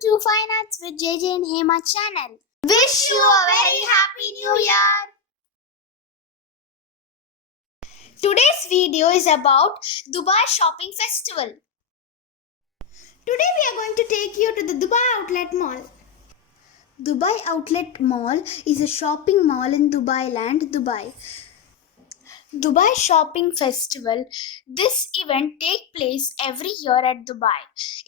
to Fine Arts with JJ and Hema channel. Wish you a very happy new year. Today's video is about Dubai Shopping Festival. Today we are going to take you to the Dubai Outlet Mall. Dubai Outlet Mall is a shopping mall in Dubai Land, Dubai. Dubai Shopping Festival. This event takes place every year at Dubai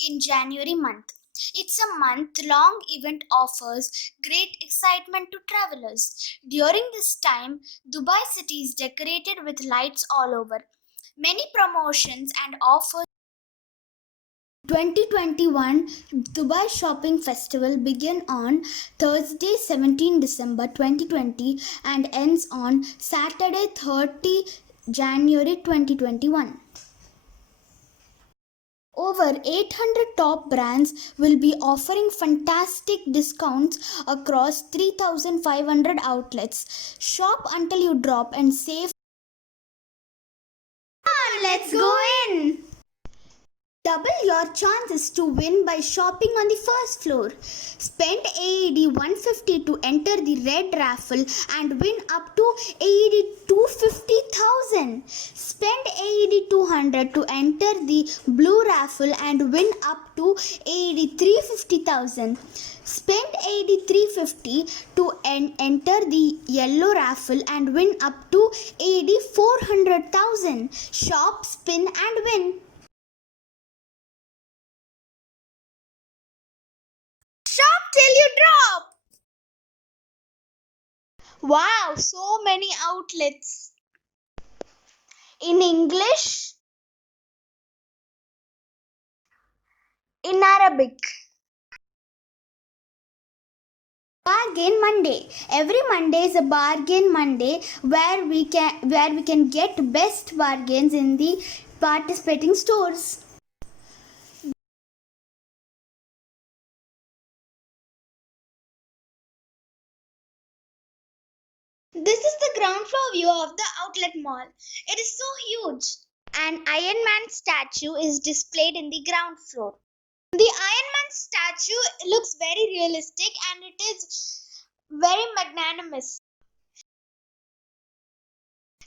in January month. It's a month-long event offers great excitement to travelers. During this time, Dubai city is decorated with lights all over. Many promotions and offers. 2021 Dubai Shopping Festival began on Thursday 17 December 2020 and ends on Saturday 30 January 2021. Over 800 top brands will be offering fantastic discounts across 3,500 outlets. Shop until you drop and save. Come on, let's go in! Double your chances to win by shopping on the first floor. Spend AED 150 to enter the red raffle and win up to AED 250,000. Spend AED 200 to enter the blue raffle and win up to AED 350,000. Spend AED 350 to enter the yellow raffle and win up to AED 400,000. Shop, spin and win. Shop till you drop. Wow, so many outlets. In English, in Arabic. Bargain Monday. Every Monday is a bargain Monday where we can get best bargains in the participating stores. This is the ground floor view of the outlet mall. It is so huge. An Ironman statue is displayed in the ground floor. The Ironman statue looks very realistic and it is very magnanimous.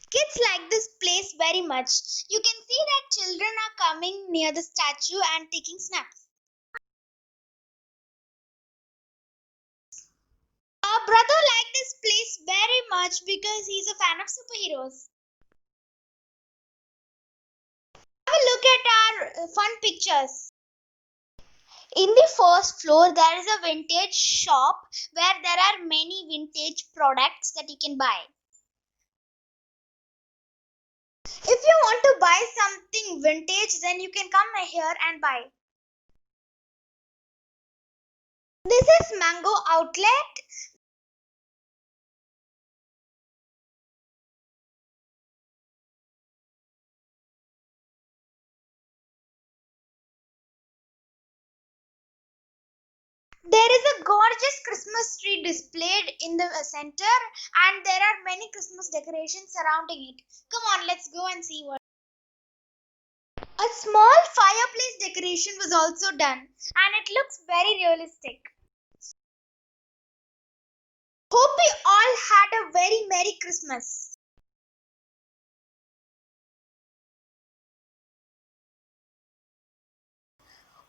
Kids like this place very much. You can see that children are coming near the statue and taking snaps. Our brother liked this place very much because he's a fan of superheroes. Have a look at our fun pictures. In the first floor, there is a vintage shop where there are many vintage products that you can buy. If you want to buy something vintage, then you can come here and buy. This is Mango Outlet. There is a gorgeous Christmas tree displayed in the center and there are many Christmas decorations surrounding it. Come on, let's go and see what. A small fireplace decoration was also done and it looks very realistic. Hope we all had a very Merry Christmas.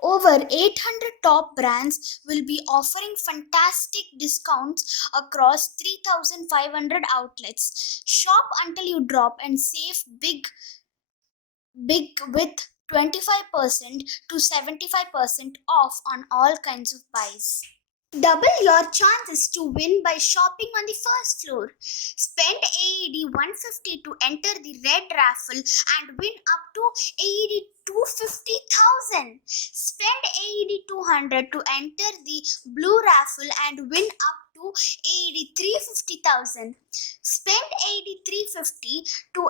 Over 800 top brands will be offering fantastic discounts across 3,500 outlets. Shop until you drop and save big with 25% to 75% off on all kinds of buys. Double your chances to win by shopping on the first floor. Spend AED 150 to enter the red raffle and win up to AED 250,000. Spend AED 200 to enter the blue raffle and win up to AED 350,000. Spend AED 350 to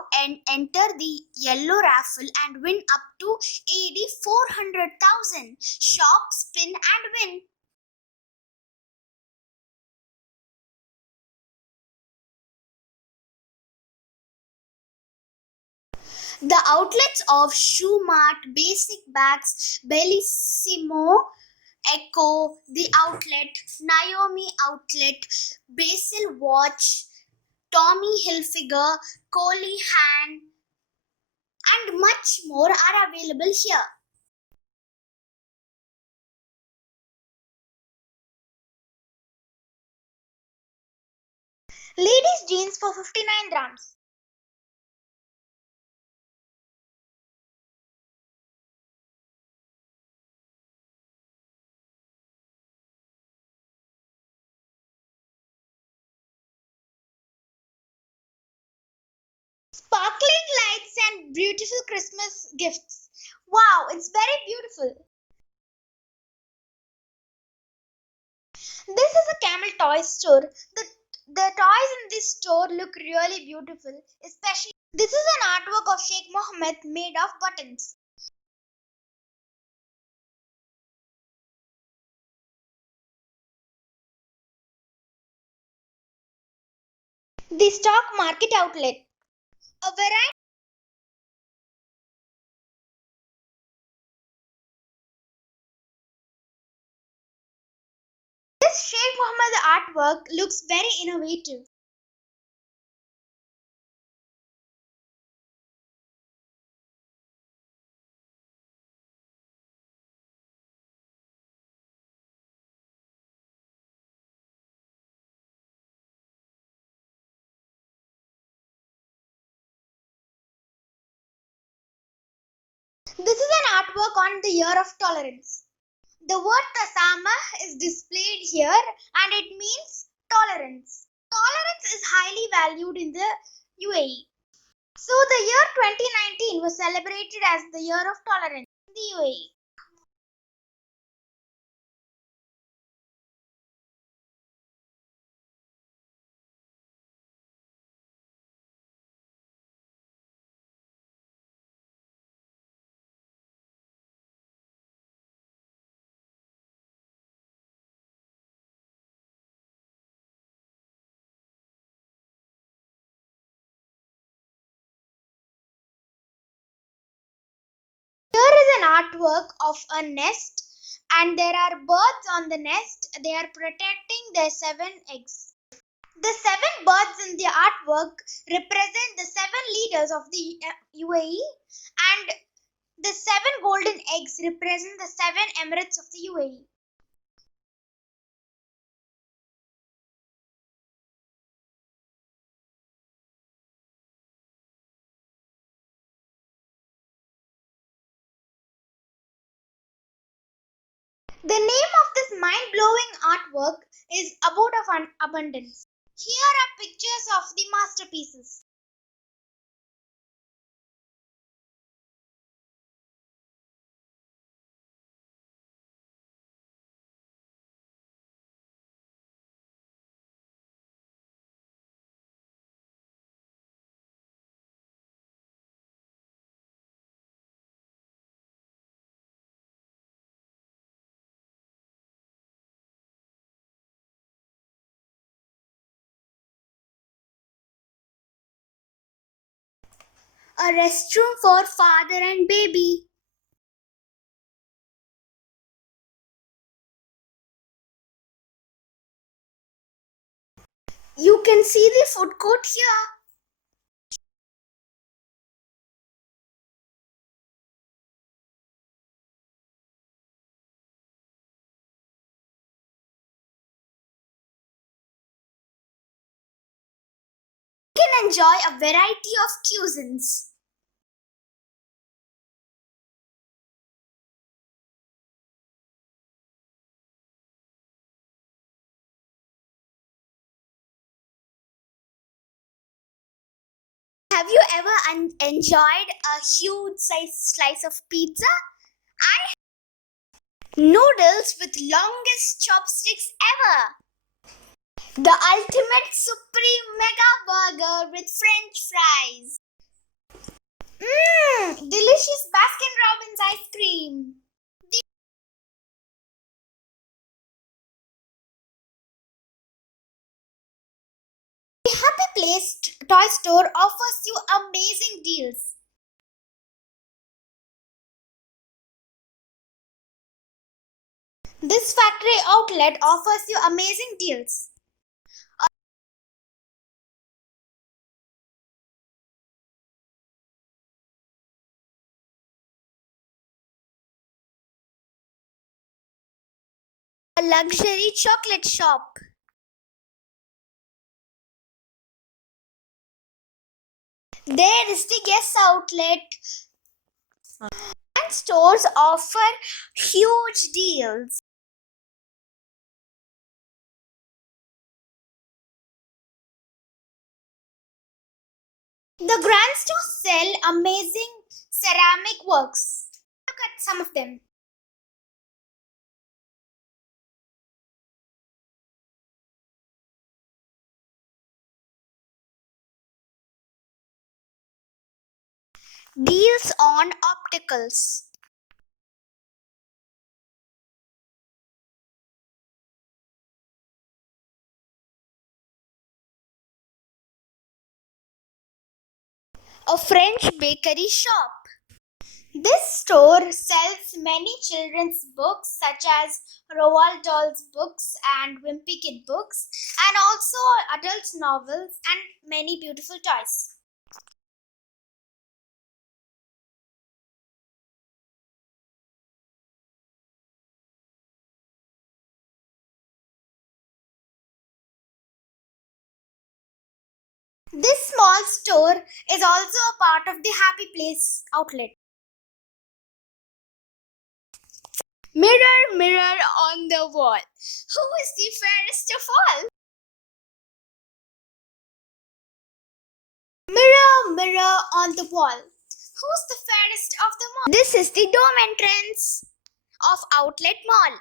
enter the yellow raffle and win up to AED 400,000. Shop, spin and win. The outlets of Shoe Mart, Basic Bags, Bellissimo, Echo, The Outlet, Naomi Outlet, Basil Watch, Tommy Hilfiger, Coley Han, and much more are available here. Ladies jeans for 59 dirhams. Sparkling lights and beautiful Christmas gifts. Wow, it's very beautiful. This is a camel toy store. The toys in this store look really beautiful, especially this is an artwork of Sheikh Mohammed made of buttons. The stock market outlet. A variety. This Sheikh Mohammed artwork looks very innovative. This is an artwork on the year of tolerance. The word Tasama is displayed here and it means tolerance. Tolerance is highly valued in the UAE. So the year 2019 was celebrated as the year of tolerance in the UAE. Here is an artwork of a nest and there are birds on the nest. They are protecting their 7 eggs. The 7 birds in the artwork represent the 7 leaders of the UAE and the 7 golden eggs represent the 7 emirates of the UAE. The name of this mind-blowing artwork is Abode of Abundance. Here are pictures of the masterpieces. A restroom for father and baby. You can see the food court here. You can enjoy a variety of cuisines. Have you ever enjoyed a huge size slice of pizza? Noodles with longest chopsticks ever. The ultimate supreme mega burger with french fries. Delicious Baskin Robbins ice cream. The Happy Place toy store offers you amazing deals. This factory outlet offers you amazing deals. A luxury chocolate shop. There is the guest outlet. And stores offer huge deals. The grand stores sell amazing ceramic works. Look at some of them. Deals on opticals. A French bakery shop. This store sells many children's books such as Roald Dahl's books and Wimpy Kid books, and also adult novels and many beautiful toys. This small store is also a part of the Happy Place outlet. Mirror, mirror on the wall. Who is the fairest of all? Mirror, mirror on the wall, who's the fairest of them all? This is the dome entrance of Outlet Mall.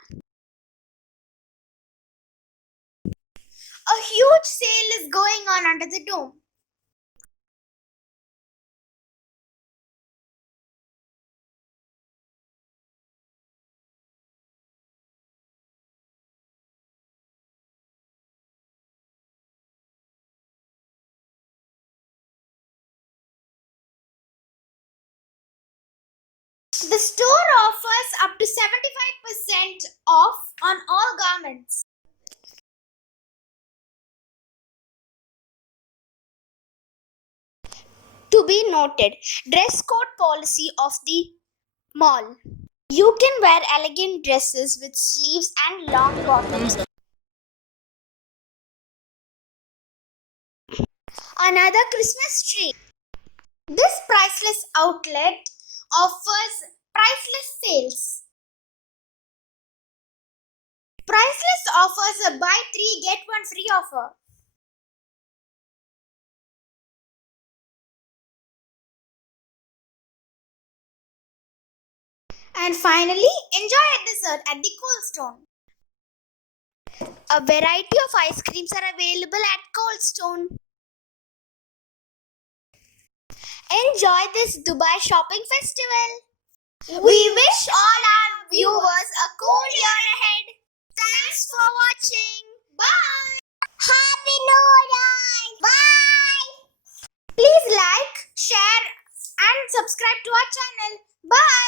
A huge sale is going on under the dome. The store offers up to 75% off on all garments. To be noted, dress code policy of the mall. You can wear elegant dresses with sleeves and long bottoms. Another Christmas tree. This priceless outlet offers priceless sales. Priceless offers a buy 3 get 1 free offer. And finally, enjoy a dessert at the Cold Stone. A variety of ice creams are available at Cold Stone. Enjoy this Dubai shopping festival. We wish all our viewers a cool year ahead. Thanks for watching. Bye. Happy New Year. Bye. Please like, share and subscribe to our channel. Bye.